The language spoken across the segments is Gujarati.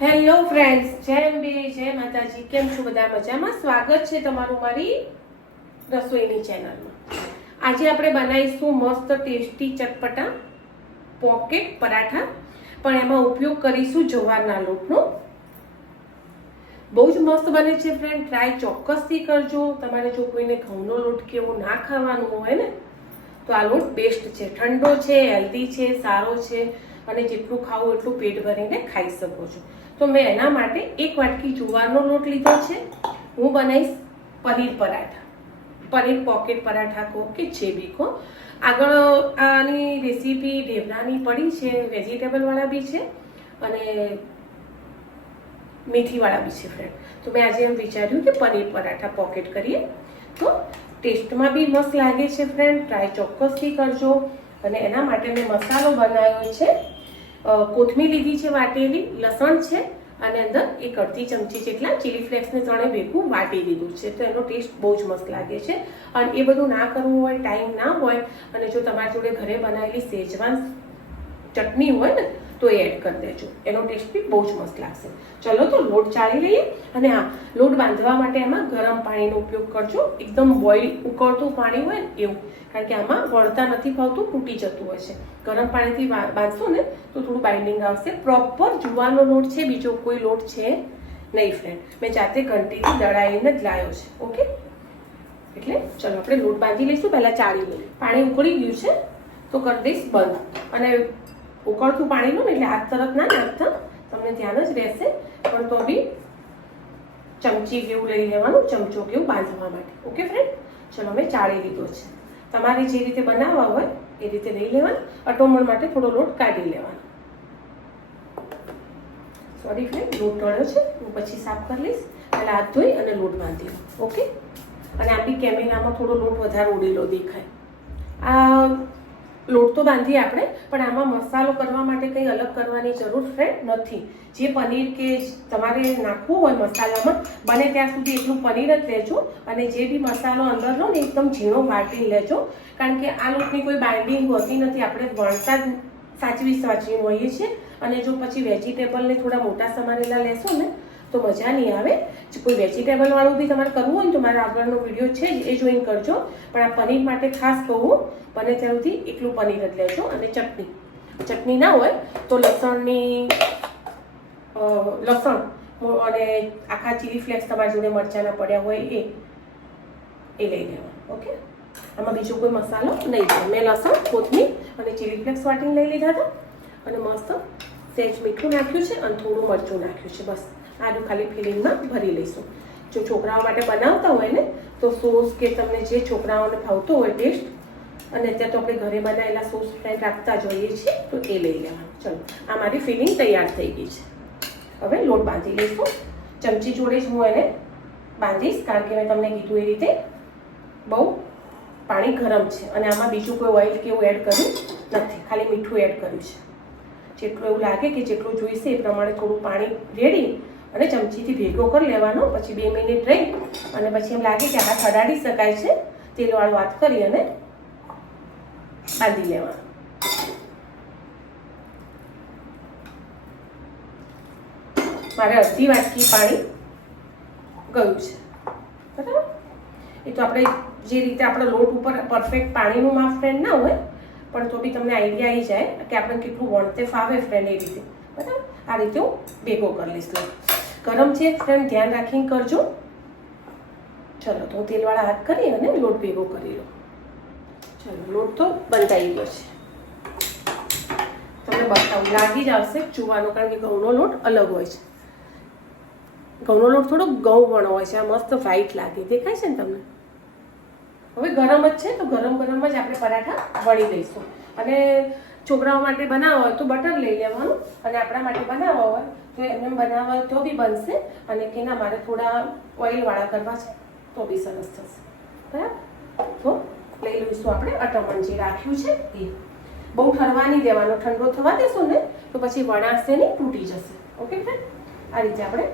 હેલો ફ્રેન્ડ્સ, જય અંબે, જય માતાજી. કેમ છો બધા? મજામાં? સ્વાગત છે તમારું મારી રસોઈની ચેનલમાં. આજે આપણે બનાવીશું મસ્ત ટેસ્ટી ચટપટા પોકેટ પરાઠા, પણ એમાં ઉપયોગ કરીશું જવારના લોટનો. બહુ જ મસ્ત બને છે ફ્રેન્ડ, ટ્રાય ચોક્કસથી કરજો. તમારે જો કોઈને ઘઉંનો લોટ કે એવું ના ખાવાનું હોય ને તો આ લોટ બેસ્ટ છે. ઠંડો છે, હેલ્ધી છે, સારો છે અને જેટલું ખાવું એટલું પેટ ભરીને ખાઈ શકો છો. તો મેં એના માટે 1 વાટકી જુવારનો લોટ લીધો છે. હું બનાવીશ પનીર પરાઠા, પનીર પોકેટ પરાઠા કહો કે જે બી કહો. આગળ આની રેસીપી ઢેબરાની પડી છે, વેજીટેબલવાળા બી છે અને મેથીવાળા બી છે ફ્રેન્ડ. તો મેં આજે એમ વિચાર્યું કે પનીર પરાઠા પોકેટ કરીએ તો ટેસ્ટમાં બી મસ્ત લાગે છે ફ્રેન્ડ. ટ્રાય ચોક્કસથી કરજો. અને એના માટે મેં મસાલો બનાવ્યો છે. કોથમીર લીધી છે વાટેલી, લસણ છે અને અંદર 1 અડધી ચમચી જેટલા ચીલી ફ્લેક્સને ત્રણે ભેગું વાટી દીધું છે. તો એનો ટેસ્ટ બહુ જ મસ્ત લાગે છે. અને એ બધું ના કરવું હોય, ટાઈમ ના હોય અને જો તમારી જોડે ઘરે બનાવેલી શેજવાન ચટણી હોય ને તો એ એડ કરી દેજો. એનો ટેસ્ટ બી બહુ જ મસ્ત લાગશે. ચલો તો લોટ ચાળી લઈએ. અને હા, લોટ બાંધવા માટે એમાં ગરમ પાણીનો ઉપયોગ કરજો. એકદમ બોઇલ ઉકળતું પાણી હોય ને એવું, કારણ કે આમાં વળતા નથી ફાવતું, તૂટી જતું હોય છે. ગરમ પાણીથી બાંધશો ને તો થોડું બાઇન્ડિંગ આવશે. પ્રોપર જુવારનો લોટ છે, બીજો કોઈ લોટ છે નહીં ફ્રેન્ડ. મેં જાતે ઘંટીથી દળાવીને જ લાવ્યો છે. ઓકે, એટલે ચલો આપણે લોટ બાંધી લઈશું. પહેલાં ચાળી લઈએ. પાણી ઉકળી ગયું છે તો કરી દઈશ બંધ. અને ઉકળતું પાણીનું ને એટલે હાથ તરત ના નાખતા, તમને ધ્યાન જ રહેશે. પણ તો બી ચમચી જેવું લઈ લેવાનું, ચમચો કેવું બાંધવા માટે. ઓકે ફ્રેન્ડ, ચલો મેં ચાળી લીધો છે. તમારે જે રીતે બનાવવા હોય એ રીતે લઈ લેવાનું. અટોમણ માટે થોડો લોટ કાઢી લેવાનો. સોરી ફ્રેન્ડ, લોટ ટળ્યો છે, હું પછી સાફ કરી લઈશ. પહેલાં હાથ ધોઈ અને લોટ બાંધી લો. ઓકે, અને આ બી કેમેરામાં થોડો લોટ વધારે ઉડેલો દેખાય. આ લોટ તો બાંધીએ આપણે, પણ આમાં મસાલો કરવા માટે કંઈ અલગ કરવાની જરૂર ફ્રેન્ડ નથી. જે પનીર કે તમારે નાખવું હોય મસાલામાં, બને ત્યાં સુધી એટલું પનીર જ લેજો. અને જે બી મસાલો અંદરનો ને એકદમ ઝીણો વાટી લેજો, કારણ કે આ લોટની કોઈ બાઇન્ડિંગ હોતી નથી. આપણે વણતા જ સાચવી હોઈએ છીએ. અને જો પછી વેજીટેબલને થોડા મોટા સમારેલા લેશો ને તો મજા નહીં આવે. કોઈ વેજીટેબલ વાળું બી તમારે કરવું હોય ને તો મારો આગળનો વિડીયો છે જ, એ જોઈન કરજો. પણ આ પનીર માટે ખાસ કહું, બને ત્યાં સુધી એકલું પનીર જ લેજો. અને ચટણી ના હોય તો લસણ અને આખા ચીલી ફ્લેક્સ તમારી જોડે મરચાંના પડ્યા હોય એ લઈ લેવા. ઓકે, આમાં બીજો કોઈ મસાલો નહીં છે. મેં લસણ, કોથમીર અને ચીલી ફ્લેક્સ વાટીને લઈ લીધા હતા. અને મસ્ત સહેજ મીઠું નાખ્યું છે અને થોડું મરચું નાખ્યું છે. બસ આનું ખાલી ફિલિંગમાં ભરી લઈશું. જો છોકરાઓ માટે બનાવતા હોય ને તો સોસ કે તમને જે છોકરાઓને ભાવતો હોય ટેસ્ટ, અને અત્યારે તો આપણે ઘરે બનાવેલા સોસ ફ્રેન્ડ રાખતા જ હોઈએ છીએ, તો એ લઈ લેવાનું. ચલો, આ મારી ફિલિંગ તૈયાર થઈ ગઈ છે. હવે લોટ બાંધી લઈશું. ચમચી જોડે જ હું એને બાંધીશ, કારણ કે મેં તમને કીધું એ રીતે બહુ પાણી ગરમ છે. અને આમાં બીજું કોઈ ઓઇલ કે એવું એડ કર્યું નથી, ખાલી મીઠું એડ કર્યું છે. જેટલું એવું લાગે કે જેટલું જોઈશે એ પ્રમાણે થોડું પાણી રેડી અને ચમચીથી ભેગો કરી લેવાનો. પછી 2 મિનિટ રહી અને પછી એમ લાગે કે હાથ અડાડી શકાય છે, તેલવાળું હાથ કરી અને બાંધી લેવાનું. મારે અડધી વાટકી પાણી ગયું છે, બરાબર. એ તો આપણે જે રીતે આપણે લોટ ઉપર પરફેક્ટ પાણીનું માપ ફ્રેન્ડ ના હોય, પણ તો બી તમને આઈડિયા આવી જાય કે આપણે કેટલું વણતે ફાવે ફ્રેન્ડ, એ રીતે. બરાબર, આ રીતે હું ભેગો કરી લઈશ. ગરમ છે ફ્રેન્ડ, ધ્યાન રાખીને કરજો. ચલો, તો હું તેલવાળા હાથ કરી અને લોટ ભેગો કરી લો. ચલો, લોટ તો બંધાઈ ગયો છે. તમને બતાવું, લાગી જ આવશે ચૂવાનો, કારણ કે ઘઉંનો લોટ અલગ હોય છે. ઘઉંનો લોટ થોડો ઘઉં વણો હોય છે. આ મસ્ત વ્હાઈટ લાગે, દેખાય છે ને તમને? હવે ગરમ જ છે તો ગરમ જ આપણે પરાઠા વણી લઈશું. અને છોકરાઓ માટે બનાવવા હોય તો બટર લઈ લેવાનું, અને આપણા માટે બનાવવા હોય તો એમને બનાવવા હોય તો બી બનશે. અને કે ના મારે થોડા ઓઇલવાળા કરવા છે તો બી સરસ થશે. બરાબર, તો લઈ લઈશું આપણે અટમણ જે રાખ્યું છે એ. બહુ ઠરવા નહીં દેવાનો, ઠંડો થવા દેશો ને તો પછી વણાશે નહીં, તૂટી જશે. ઓકે ફ્રેન્ડ, આ રીતે આપણે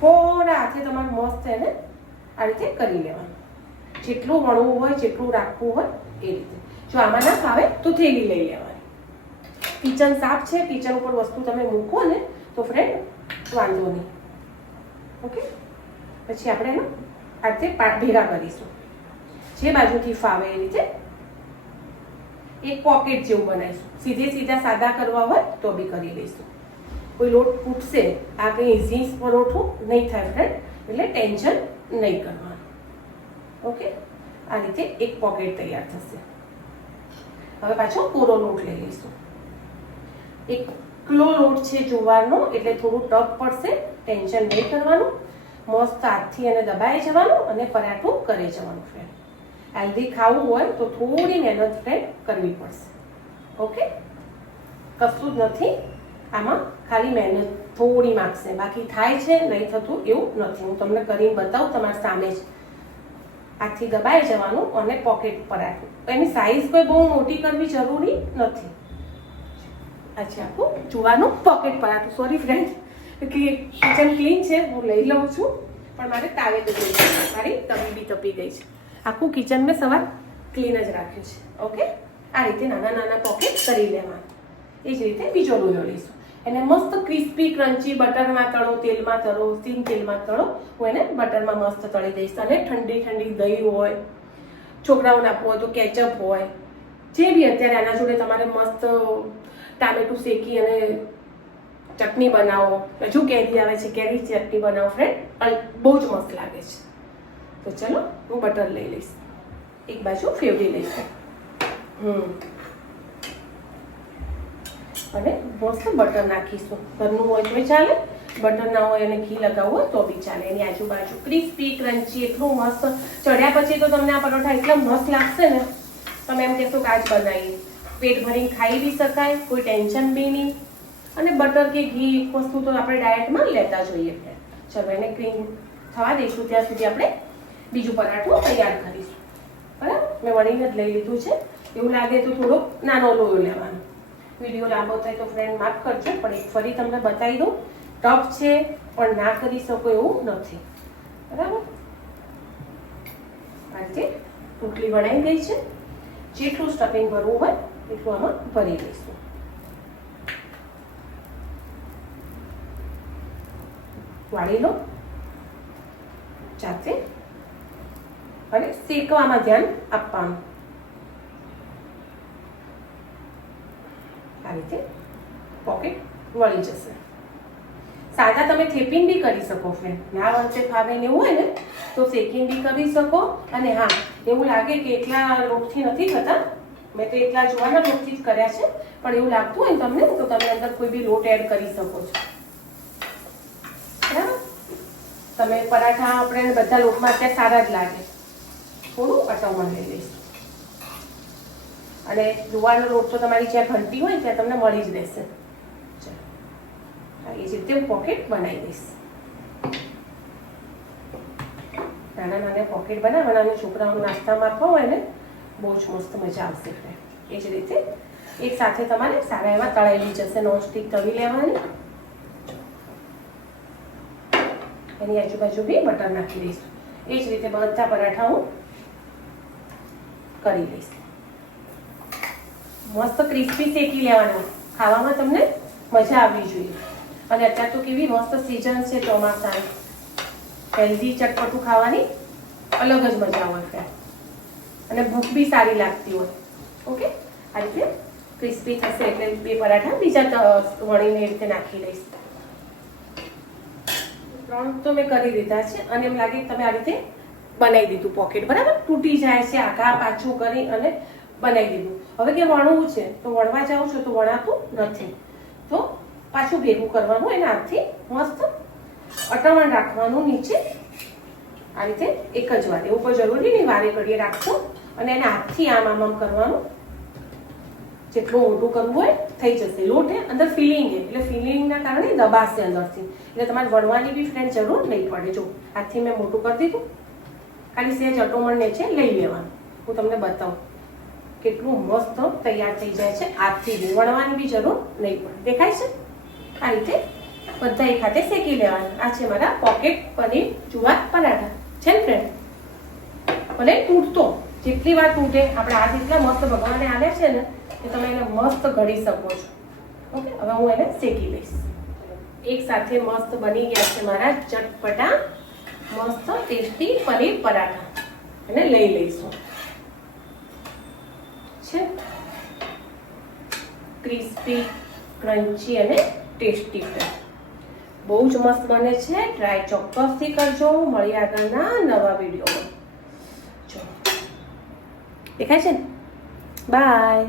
થોડા હાથે તમારે મસ્ત એને આ રીતે કરી લેવાનું. જેટલું વણવું હોય, જેટલું રાખવું હોય એ રીતે. જો આમાં ના ફાવે તો થેલી લઈ લેવાની. કિચન સાફ છે, કિચન ઉપર વસ્તુ તમે મૂકો ને તો ફ્રેન્ડ વાંધો નહીં. ઓકે, પછી આપણે એનો આ રીતે ભેગા કરીશું. જે બાજુથી ફાવે એ રીતે એક પોકેટ જેવું બનાવીશું. સીધા સાદા કરવા હોય તો બી કરી લઈશું. કોઈ લોટ તૂટશે, આ કંઈ ઇઝી પરોઠું નહીં થાય ફ્રેન્ડ, એટલે ટેન્શન નહીં કરવાનું. ઓકે, આ રીતે એક પોકેટ તૈયાર થશે. હવે પાછો કોરો લોટ લઈ લઈશું. એકલો લોટ છે જુવારનો, એટલે થોડું ટફ પડશે, ટેન્શન નહીં કરવાનું. મસ્ત હાથથી એને દબાઈ જવાનું અને પરાઠું કરી જવાનું ફ્રેન્ડ. હેલ્ધી ખાવું હોય તો થોડી મહેનત ફ્રેન્ડ કરવી પડશે. ઓકે, કશું જ નથી આમાં, ખાલી મહેનત થોડી માગશે, બાકી થાય છે, નહીં થતું એવું નથી. હું તમને કરીને બતાવું તમારી સામે જ. હાથથી દબાઈ જવાનું અને પોકેટ પરાઠું. એની સાઈઝ કોઈ બહુ મોટી કરવી જરૂરી નથી. અચ્છા, આખું જુવાનું પોકેટ પરાઠું. સોરી ફ્રેન્ડ, કિચન ક્લીન છે, હું લઈ લઉં છું, પણ મારે તાવે તો જોઈ છે, મારી તવી બી તપી ગઈ છે. આખું કિચન મેં સવાર ક્લીન જ રાખ્યું છે. ઓકે, આ રીતે નાના નાના પોકેટ કરી લેવાના. એ જ રીતે બીજો લોયો લઈશું. એને મસ્ત ક્રિસ્પી ક્રન્ચી બટરમાં તળો, તેલમાં તળો, સિંગ તેલમાં તળો. હું એને બટરમાં મસ્ત તળી દઈશ. અને ઠંડી ઠંડી દહીં હોય, છોકરાઓને આપવું હોય તો કેચઅપ હોય, જે બી અત્યારે આના જોડે તમારે મસ્ત ટામેટું શેકી અને ચટણી બનાવો. હજુ કેરી આવે છે, કેરી ચટણી બનાવો ફ્રેન્ડ, બહુ જ મસ્ત લાગે છે. તો ચલો હું બટર લઈ લઈશ, એક બાજુ ફેવરી લઈશ અને મસ્ત બટર નાખીશું. ઘરનું હોય તો ચાલે, બટર ના હોય અને ઘી લગાવવું હોય તો બી ચાલે. એની આજુબાજુ ક્રિસ્પી ક્રન્ચી એટલું મસ્ત. ચડ્યા પછી તો તમને આ પરોઠા એટલા મસ્ત લાગશે ને, તમે એમ કહેશો કે આજ બનાવીએ. પેટ ભરીને ખાઈ બી શકાય, કોઈ ટેન્શન બી નહીં. અને બટર કે ઘી વસ્તુ તો આપણે ડાયટમાં લેતા જોઈએ. ચલો એને ક્રીમ થવા દઈશું, ત્યાં સુધી આપણે બીજું પરાઠું તૈયાર કરીશું. બરાબર, મેં વણીને જ લઈ લીધું છે. એવું લાગે તો થોડોક નાનો લોયો લેવાનો. વિડીયો લાંબો થાય તો ફ્રેન્ડ માફ કરજો, પણ એક ફરી તમને બતાવી દઉં. ટફ છે પણ ના કરી શકો એવું નથી. બરાબર, આ રીતે રોટલી વણાઈ ગઈ છે. જેટલું સ્ટફિંગ ભરવું હોય એટલું આમાં ભરી લઈશું. વાળી લો જાતે અને શેકવામાં ધ્યાન આપવાનું. આ રીતે પોકેટ વળી જશે. સાદા તમે થેપીને બી કરી શકો ફ્રેન્ડ, ના વચ્ચે ફાવે ને એવું હોય ને તો શેકીને બી કરી શકો. અને હા, એવું લાગે કે એટલા લોટથી નથી થતા, મેં તો એટલા જુવારના લોટથી જ કર્યા છે, પણ એવું લાગતું હોય તમને તો તમે અંદર કોઈ બી લોટ એડ કરી શકો છો. બરાબર, તમે પરાઠા આપણે બધા લોટમાં અત્યારે સારા જ લાગે. થોડું અટવમાં લઈ લઈશું. અને જુવારનો લોટ તો તમારી જ્યાં ઘંટી હોય ત્યાં તમને મળી જ રહેશે. એ જ રીતે હું પોકેટ બનાવી દઈશ. નાના નાના પોકેટ બનાવવાના અને છોકરાઓને નાસ્તામાં આપવા હોય ને બહુ જ મસ્ત મજા આવશે. એ જ રીતે એક સાથે તમારે સારા એવા તળાયેલી જશે. નોનસ્ટિક તવી લેવાની, એની આજુબાજુ બી બટર નાખી દઈશું. એ જ રીતે બધા પરાઠા હું કરી લઈશ. મસ્ત ક્રિસ્પી શેકી લેવાના, ખાવામાં તમને મજા આવવી જોઈએ. અને અત્યારે તો કેવી મસ્ત સિઝન છે ચોમાસાની, હેલ્ધી ચટપટું ખાવાની અલગ જ મજા હોય અને ભૂખ બી સારી લાગતી હોય. ઓકે, આ રીતે ક્રિસ્પી થશે એટલે બે પરાઠા બીજા વણીને એ રીતે નાખી દઈશ. 3 તો મેં કરી દીધા છે અને એમ લાગે તમે આ રીતે બનાવી દીધું પોકેટ. બરાબર, તૂટી જાય છે, આઘા પાછું કરી અને બનાવી દીધું. હવે કે વણવું છે તો વણવા જાઉં છું તો વણાતું નથી, તો પાછું ભેગું કરવાનું. એના હાથથી મસ્ત અટવણ રાખવાનું નીચે આ રીતે એક જ વાર, એવું કોઈ જરૂરી નહીં વારે ઘડીએ રાખશો. અને એના હાથથી આમ કરવાનું. જેટલું મોટું કરવું હોય થઈ જશે. લોટ અંદર ફિલિંગ એટલે ફિલિંગના કારણે દબાશે અંદરથી, એટલે તમારે વણવાની બી ફ્રેન્ડ જરૂર નહીં પડે. જો હાથથી મેં મોટું કરી દીધું, ખાલી સહેજ અટોમણ નીચે લઈ લેવાનું. હું તમને બતાવું કેટલું મસ્ત તૈયાર થઈ જાય છે. હાથથી વણવાની બી જરૂર નહીં પડે. દેખાય છે? આ રીતે બધા એક હાથે શેકી લેવાના. આ છે મારા પોકેટ પનીર જુવાર પરાઠા છે ને ફ્રેન્ડ. ભલે તૂટતો, જેટલી વાર તૂટે, આપણે આ જેટલા મસ્ત ભગવાને આલ્યા છે ને કે તમે એને મસ્ત ઘડી શકો છો. ઓકે, હવે હું એને શેકી લઈશ. એક સાથે મસ્ત બની ગયા છે મારા ચટપટા મસ્ત ટેસ્ટી પનીર પરાઠા. અને લઈ લઈશું છે ક્રિસ્પી, ક્રન્ચી અને ટેસ્ટી. બહુ જ મસ્ત બને છે. ટ્રાય ચોક્કસથી કરજો. મળીએ આગળના નવા વિડીયોમાં. જો દેખાય છે ને? બાય.